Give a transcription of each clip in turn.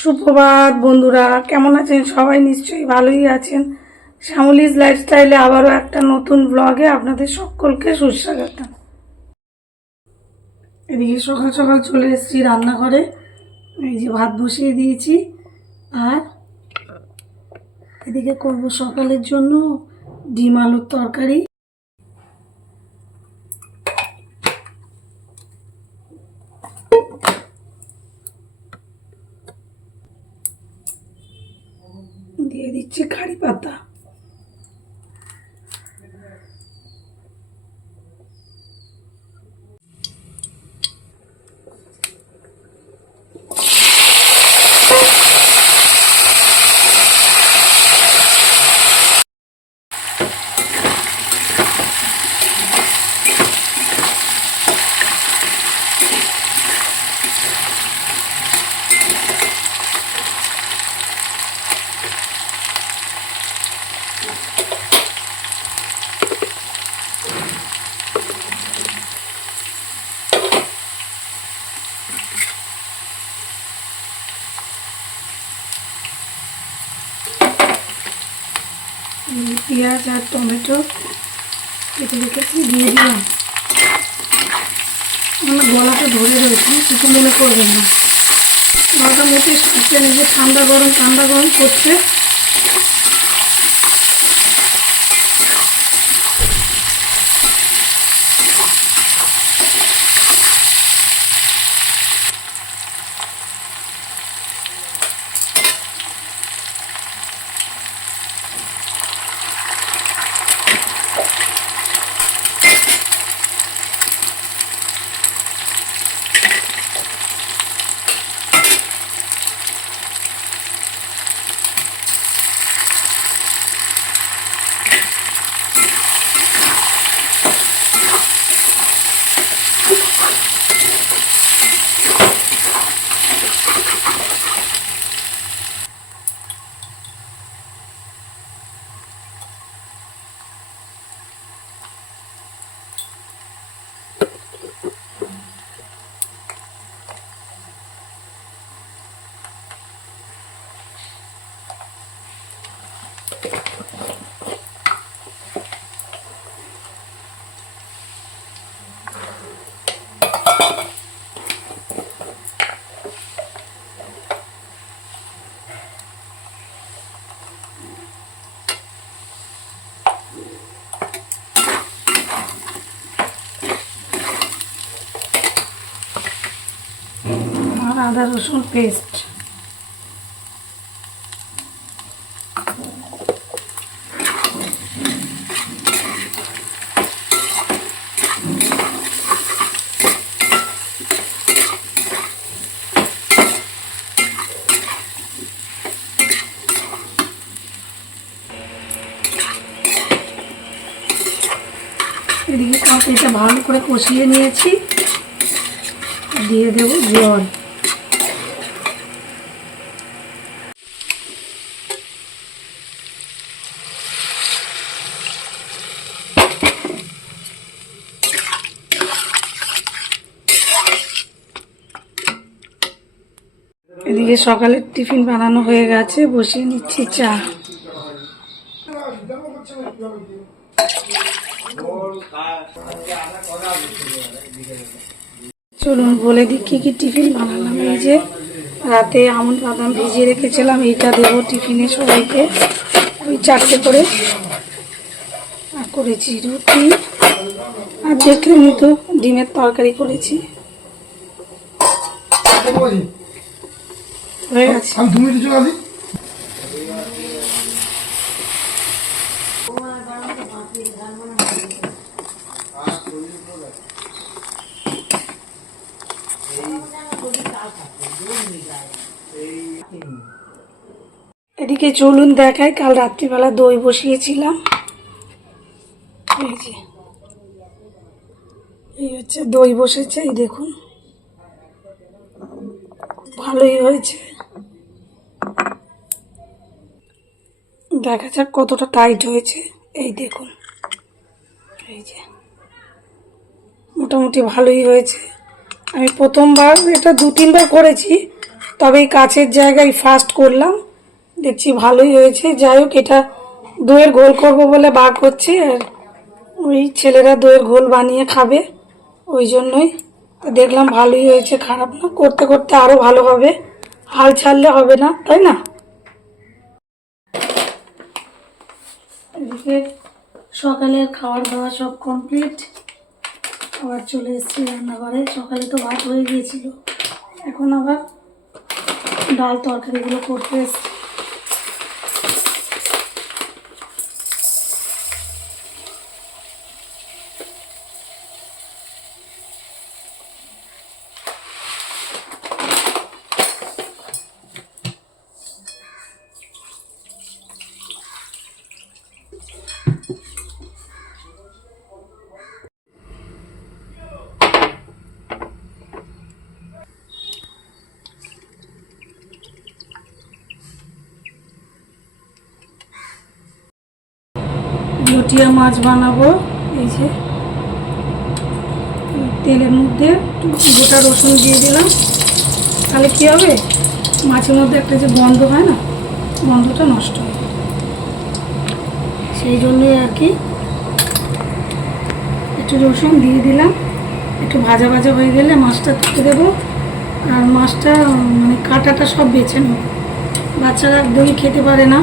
সুপ্রভাত বন্ধুরা, কেমন আছেন? সবাই নিশ্চয়ই ভালোই আছেন। শ্যামলিজ লাইফস্টাইলে আবারও একটা নতুন ব্লগে আপনাদের সকলকে সুস্বাগত। এদিকে সকাল সকাল চলে এসেছি রান্নাঘরে। এই যে ভাত বসিয়ে দিয়েছি, আর এদিকে করব সকালের জন্য ডিম আলুর তরকারি। দিয়ে দিচ্ছি কারি পাতা। পেঁয়াজ আর টমেটো কেটে রেখেছি, দিয়ে দিলাম। আমার গলাটা ধরে রয়েছে, কিছু মনে করবেন না। মোটামুটি সাথে নিজে ঠান্ডা গরম করছে। আর আদা রসুন পেস্ট। এদিকে তরকারিটা ভালো করে কষিয়ে নিয়েছি, দিয়ে দেব জল। এদিকে সকালের টিফিন বানানো হয়ে গেছে, বসিয়ে নিচ্ছি চা। চলুন বলে দিই কি কি টিফিন বানালাম। এই যে রাতে আমন্ড বাদাম ভিজিয়ে রেখেছিলাম, এইটা দেবো টিফিনে সবাইকে, ওই 4টে করে। আর করেছি রুটি, আর দেখলেন তো ডিমের তরকারি করেছি। হয়ে গেছে। এদিকে চলুন দেখাই, কাল রাত্রিবেলা দই বসিয়েছিলাম। এই যে এই হচ্ছে দই বসেছে, এই দেখুন, ভালোই হয়েছে। দেখা যাক কতটা টাইট হয়েছে। এই দেখুন, এই যে মোটামুটি ভালোই হয়েছে। আমি প্রথমবার এটা 2-3 বার করেছি, তবে এই কাছের জায়গায় ফার্স্ট করলাম, দেখছি ভালোই হয়েছে। যাই হোক, এটা দইয়ের ঘোল করবো বলে বার করছি, আর ওই ছেলেরা দইয়ের ঘোল বানিয়ে খাবে, ওই জন্যই। তো দেখলাম ভালোই হয়েছে, খারাপ না। করতে করতে আরও ভালো হবে, হাল ছাড়লে হবে না, তাই না? এদিকে সকালের খাবার দাওয়া সব কমপ্লিট। আবার চলে এসেছি রান্নাঘরে। সকালে তো ভাত হয়ে গিয়েছিল, এখন আবার ডাল তরকারিগুলো করতে এসেছি। লটিয়া মাছ বানাবো। এই যে তেলের মধ্যে গোটা রসুন দিয়ে দিলাম, তাহলে কী হবে, মাছের মধ্যে একটা যে গন্ধ হয় না, গন্ধটা নষ্ট হয়, সেই জন্যই আর কি। একটু রসুন দিয়ে দিলাম, একটু ভাজা ভাজা হয়ে গেলে মাছটা তুলে দেবো। আর মাছটা মানে কাঁটাটা সব বেছে নেব। বাচ্চারা একদমই খেতে পারে না,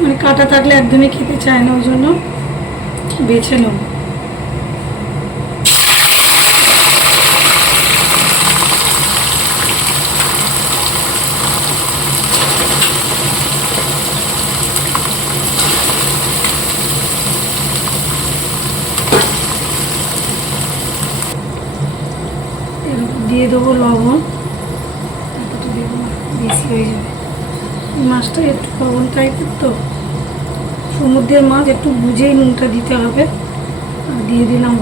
মানে কাঁটা থাকলে একদমই খেতে চায় না, ওই জন্য বেছে নেব। দিয়ে দেবো লবণ, এতটা দেবো না, বেশি হয়ে যাবে। মাছটা একটু লবণ টাইপের তো, সমুদ্রের মাছ, একটু বুঝেই নুনটা দিতে হবে। আর দিয়ে দিলাম,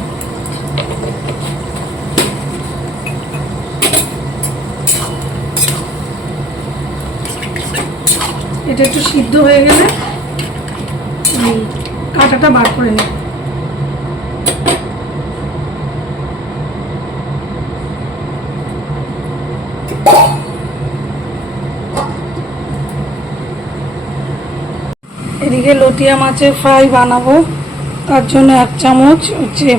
এটা একটু সিদ্ধ হয়ে গেলে এই কাঁটাটা বার করে নেব। এদিকে লটিয়া মাছের ফ্রাই বানাবো, তার জন্য 1 চামচ হচ্ছে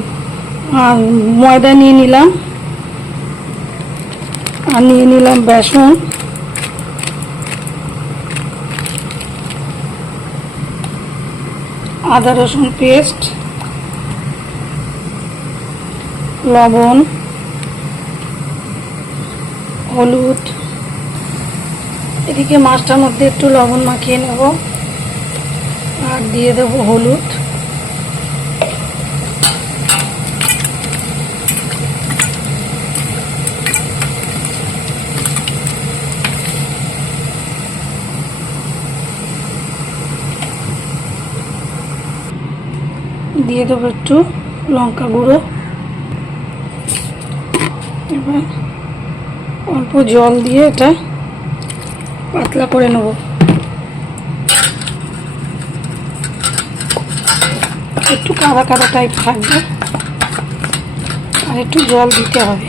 ময়দা নিয়ে নিলাম, আর নিয়ে নিলাম বেসন, আদা রসুন পেস্ট, লবণ, হলুদ। এদিকে মাছটার মধ্যে একটু লবণ মাখিয়ে নেব, আর দিয়ে দেবো হলুদ, দিয়ে দেবো একটু লঙ্কা গুঁড়ো। এবার অল্প জল দিয়ে এটা পাতলা করে নেব। একটু কাদা কাদা টাইপ থাকবে, আর একটু জল দিতে হবে।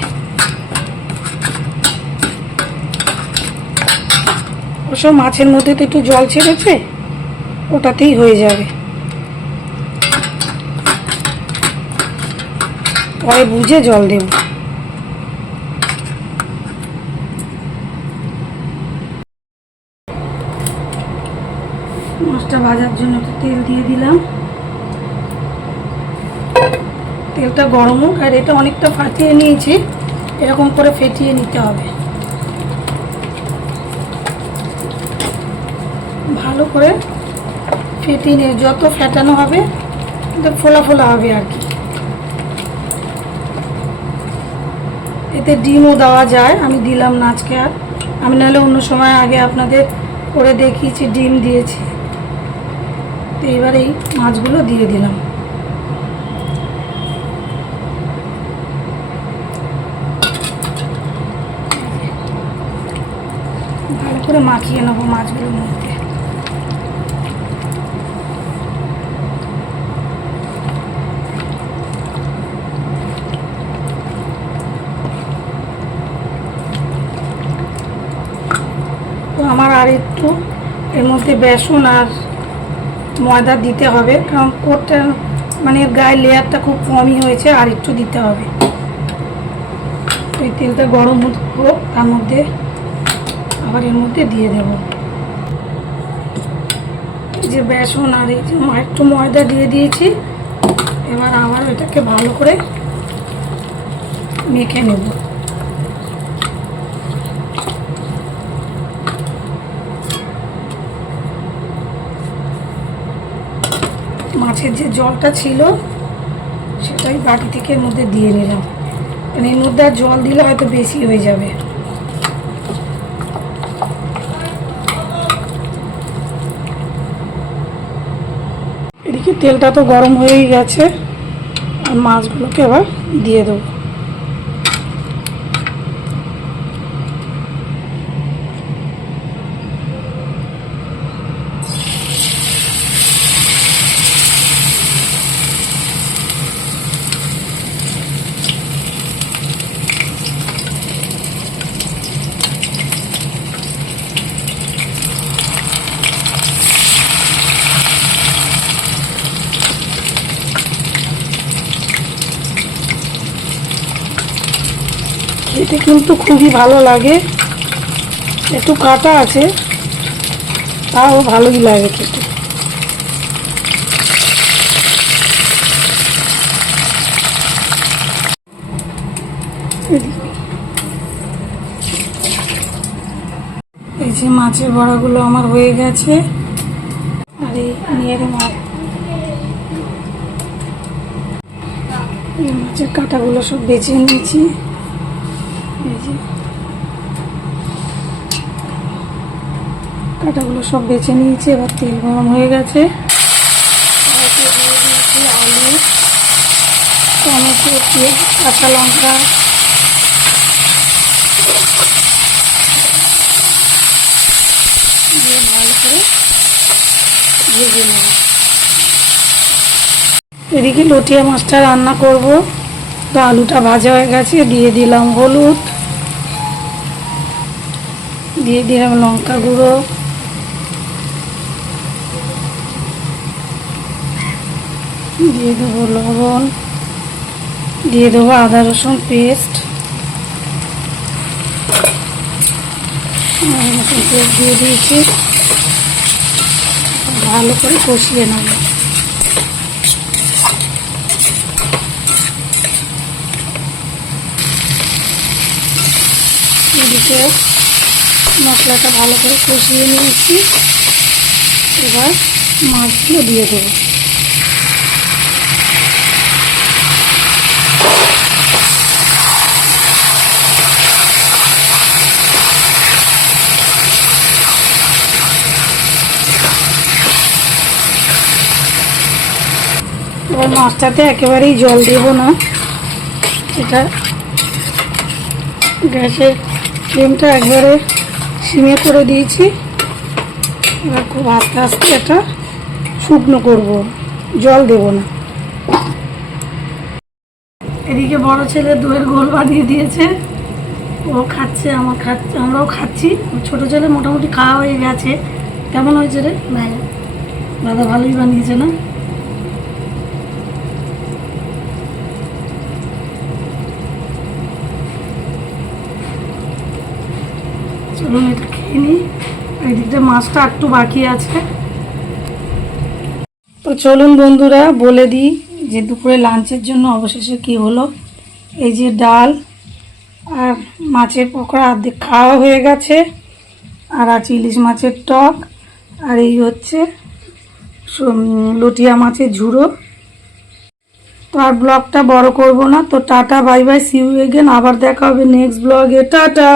ওসব মাছের মধ্যে তো একটু জল ছেড়েছে, ওটাতেই হয়ে যাবে, পরে বুঝে জল দেব। মাছটা ভাজার জন্য একটু তেল দিয়ে দিলাম, তেলটা গরম হোক। আর এটা অনেকটা ফাটিয়ে নিয়েছি, এরকম করে ফেটিয়ে নিতে হবে, ভালো করে ফেটিয়ে নিয়ে, যত ফেটানো হবে ফোলা ফোলা হবে আর কি। এতে ডিমও দেওয়া যায়, আমি দিলাম না আজকে, আর আমি নাহলে অন্য সময় আগে আপনাদের করে দেখিয়েছি ডিম দিয়েছি। তো এবার এই মাছগুলো দিয়ে দিলাম, ভালো করে মাখিয়ে নেবো মাছগুলোর মধ্যে। আর একটু এর মধ্যে বেসন আর ময়দা দিতে হবে, কারণ কোটটা মানে গায়ে লেয়ারটা খুব কমই হয়েছে, আর একটু দিতে হবে। এই তেলটা গরম হোক, তার মধ্যে আবার এর মধ্যে দিয়ে দেব যে বেসন আর এই যে একটু ময়দা দিয়ে দিয়েছি। এবার আবার এটাকে ভালো করে মেখে নেব। মাছের যে জলটা ছিল সেটাই বাটি থেকে এর মধ্যে দিয়ে নিলাম, কারণ এর মধ্যে আর জল দিলে হয়তো বেশি হয়ে যাবে। এদিকে তেলটা তো গরম হয়েই গেছে, আর মাছগুলোকে এবার দিয়ে দেবো। খেতে কিন্তু খুবই ভালো লাগে, একটু কাটা আছে তাও ভালোই লাগে খেতে। এই যে মাছের বড়াগুলো আমার হয়ে গেছে, আর এই মাছের কাঁটাগুলো সব বেছে নিয়েছি। এই যে কাঁটাগুলো সব বেছে নিয়েছি। এবার তেল গরম হয়ে গেছে, আলু, টমেটো, পেঁয়াজ, কাঁচা লঙ্কা, দিয়ে ভালো করে ভেজে নেব। এদিকে লটিয়া মাছটা রান্না করব, তো আলুটা ভাজা হয়ে গেছে, দিয়ে দিলাম হলুদ, দিয়ে দিলাম লঙ্কা গুঁড়ো, দিয়ে দেবো লবণ, দিয়ে দেবো আদা রসুন পেস্ট, দিয়ে দিয়েছি। ভালো করে কষিয়ে নেব। এদিকে মশলাটা ভালো করে কষিয়ে নিয়েছি, এবার মাছগুলো দিয়ে দেবো। এবার মাছটাতে একেবারেই জল দেব না, এটা গ্যাসের ফ্লেমটা একবারে সিমে করে দিয়েছি। এবার খুব আস্তে আস্তে এটা শুকনো করব, জল দেব না। এদিকে বড় ছেলে দইয়ের গোল বানিয়ে দিয়েছে, ও খাচ্ছে, আমরাও খাচ্ছি। ছোট ছেলে মোটামুটি খাওয়া হয়ে গেছে। কেমন হয়েছে রে? ভালো, দাদা ভালোই বানিয়েছে না? চলুন এটা খেয়ে নিই, এই দিকটা মাছটা একটু বাকি আছে। তো চলুন বন্ধুরা বলে দিই যে দুপুরে লাঞ্চের জন্য অবশেষে কি হলো। এই যে ডাল আর মাছের পকোড়া অর্ধেক খাওয়া হয়ে গেছে, আর আছে ইলিশ মাছের টক, আর এই হচ্ছে লটিয়া মাছের ঝুড়ো। তো আর ব্লগটা বড় করব না, তো tata bye bye, see you again. আবার দেখা হবে নেক্সট ব্লগে, টাটা।